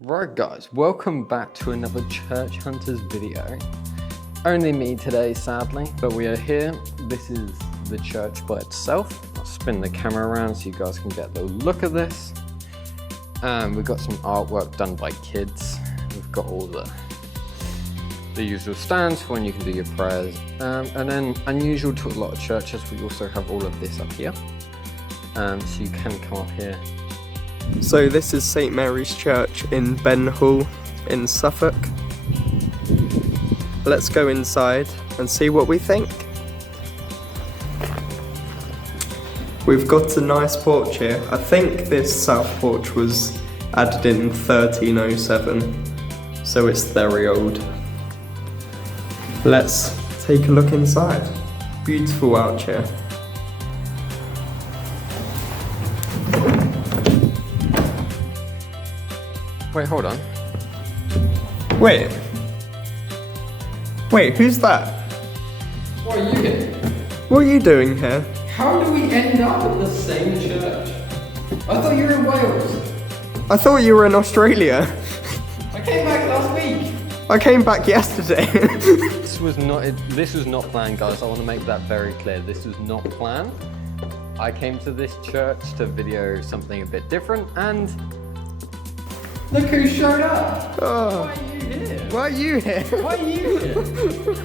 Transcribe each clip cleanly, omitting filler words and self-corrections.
Right guys, welcome back to another Church Hunters video. Only me today, sadly, but we are here. This is the church by itself. I'll spin the camera around so you guys can get a little look at this. We've got some artwork done by kids. We've got all the usual stands for when you can do your prayers. And then, unusual to a lot of churches, we also have all of this up here. So you can come up here. So this is St Mary's Church in Ben Hall in Suffolk. Let's go inside and see what we think. We've got a nice porch here. I think this south porch was added in 1307, so it's very old. Let's take a look inside. Beautiful arch here. Wait, hold on. Wait, who's that? What are you here? What are you doing here? How do we end up at the same church? I thought you were in Wales. I thought you were in Australia. I came back last week. I came back yesterday. This was not planned, guys. I want to make that very clear. This was not planned. I came to this church to video something a bit different, and look who showed up. Oh. Why are you here? Why are you here? Why are you here?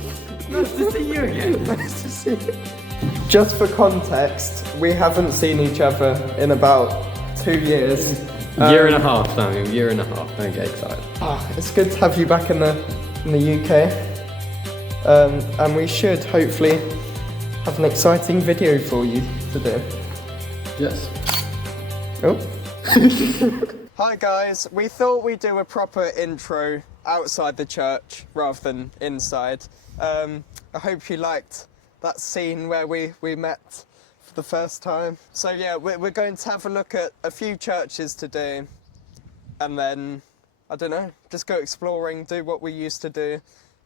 Nice to see you again. Nice to see you. Just for context, we haven't seen each other in about 2 years. Year and a half, Samuel. Year and a half. Don't get excited. It's good to have you back in the UK. And we should hopefully have an exciting video for you to do. Yes. Oh. Hi guys, we thought we'd do a proper intro outside the church rather than inside. I hope you liked that scene where we met for the first time. So yeah, we're going to have a look at a few churches today, and then, I don't know, just go exploring, do what we used to do,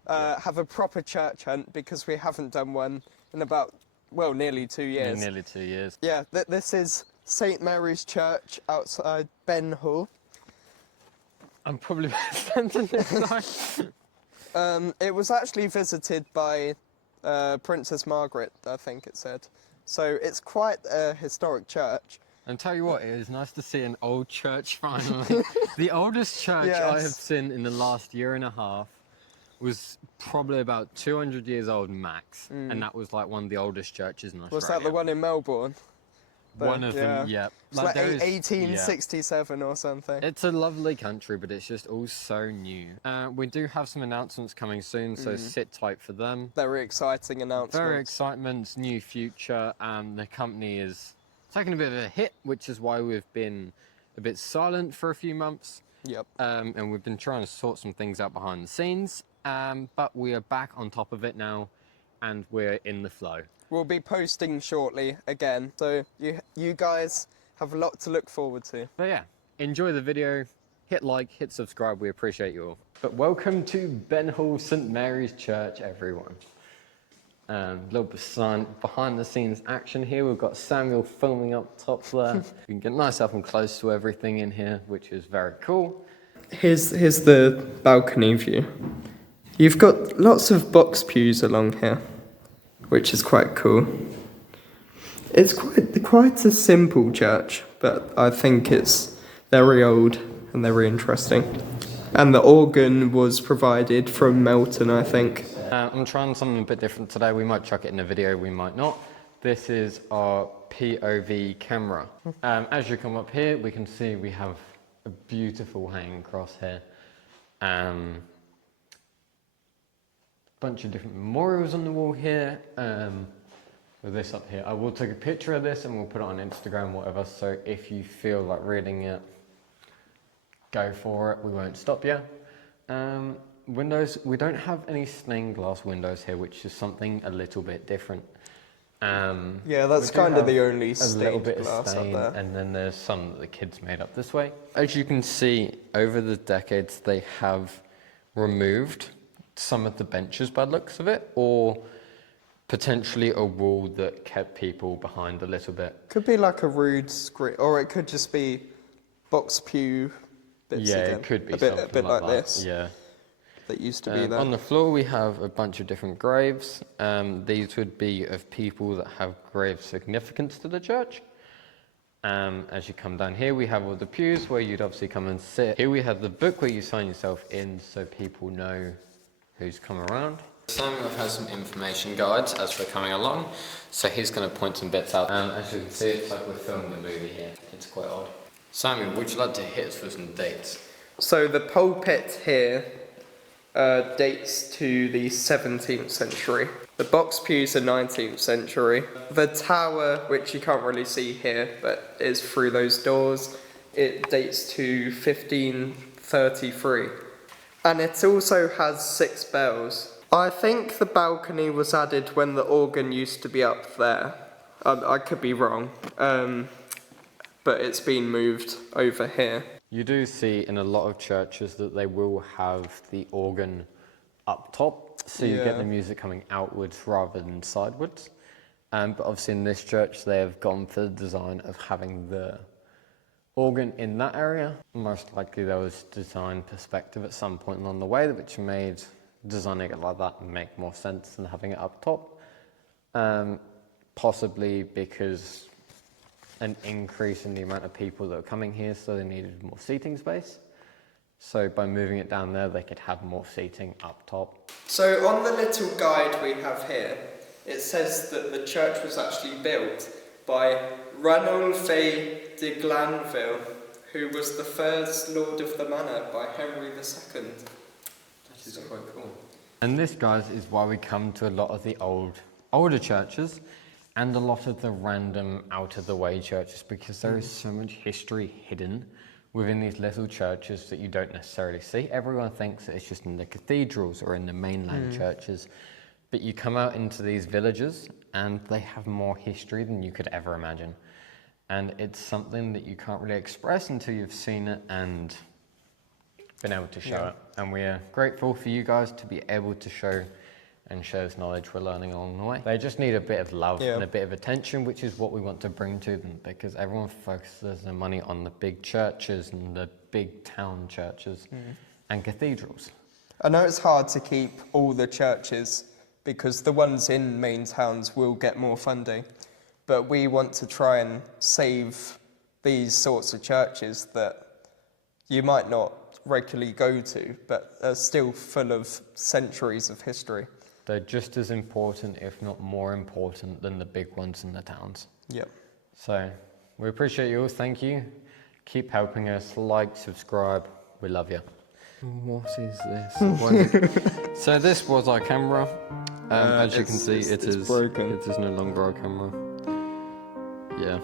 have a proper church hunt, because we haven't done one in about, well, nearly 2 years. Nearly 2 years. Yeah, this is St Mary's Church outside Ben Hall. I'm probably standing this side. It was actually visited by Princess Margaret, I think it said. So it's quite a historic church. And tell you what, it is nice to see an old church finally. The oldest church I have seen in the last year and a half was probably about 200 years old max. And that was like one of the oldest churches in Australia. Was that the one in Melbourne? One of them, yeah. It's like 1867 or something. It's a lovely country, but it's just all so new. We do have some announcements coming soon, so sit tight for them. Very exciting announcements. Very excitement, new future. The company is taking a bit of a hit, which is why we've been a bit silent for a few months. Yep. And we've been trying to sort some things out behind the scenes. But we are back on top of it now, and we're in the flow. We'll be posting shortly again, so you guys have a lot to look forward to. But yeah, enjoy the video, hit like, hit subscribe, we appreciate you all. But welcome to Ben Hall St Mary's Church, everyone. A little behind the scenes action here. We've got Samuel filming up top there. You can get nice up and close to everything in here, which is very cool. Here's the balcony view. You've got lots of box pews along here, which is quite cool. It's quite a simple church, but I think it's very old and very interesting. And the organ was provided from Melton, I think. I'm trying something a bit different today. We might chuck it in a video, we might not. This is our POV camera. As you come up here, we can see we have a beautiful hanging cross here. Bunch of different memorials on the wall here. With this up here, I will take a picture of this and we'll put it on Instagram, whatever. So if you feel like reading it, go for it. We won't stop you. Windows, we don't have any stained glass windows here, which is something a little bit different. Yeah, that's kind of the only stained glass up there. And then there's some that the kids made up this way. As you can see, over the decades, they have removed some of the benches by the looks of it, or potentially a wall that kept people behind a little bit. Could be like a rude screen, or it could just be box pew bits Yeah, again. it could be a bit something like that. this. Yeah. That used to be there. On the floor, we have a bunch of different graves. These would be of people that have grave significance to the church. As you come down here, we have all the pews where you'd obviously come and sit. Here we have the book where you sign yourself in so people know who's come around. Samuel has some information guides as we're coming along, so he's going to point some bits out. As you can see, it's like we're filming a movie here. It's quite odd. Samuel, would you like to hit us for some dates? So the pulpit here dates to the 17th century. The box pews are 19th century. The tower, which you can't really see here, but is through those doors, it dates to 1533. And it also has 6 bells. I think the balcony was added when the organ used to be up there. I could be wrong, but it's been moved over here. You do see in a lot of churches that they will have the organ up top, so you get the music coming outwards rather than sidewards. But obviously in this church they have gone for the design of having the organ in that area. Most likely there was design perspective at some point along the way which made designing it like that make more sense than having it up top. Possibly because an increase in the amount of people that were coming here, so they needed more seating space. So by moving it down there, they could have more seating up top. So on the little guide we have here, it says that the church was actually built by Ranulphe de Glanville, who was the first Lord of the Manor by Henry II. That is quite cool. And this, guys, is why we come to a lot of the older churches and a lot of the random out-of-the-way churches, because there is so much history hidden within these little churches that you don't necessarily see. Everyone thinks that it's just in the cathedrals or in the mainland churches, but you come out into these villages and they have more history than you could ever imagine. And it's something that you can't really express until you've seen it and been able to show it. And we are grateful for you guys to be able to show and share this knowledge we're learning along the way. They just need a bit of love and a bit of attention, which is what we want to bring to them, because everyone focuses their money on the big churches and the big town churches and cathedrals. I know it's hard to keep all the churches because the ones in main towns will get more funding, but we want to try and save these sorts of churches that you might not regularly go to, but are still full of centuries of history. They're just as important, if not more important, than the big ones in the towns. Yep. So we appreciate you all. Thank you. Keep helping us. Like, subscribe. We love you. What is this? So this was our camera. As you can see, it is broken. It is no longer our camera. Yeah.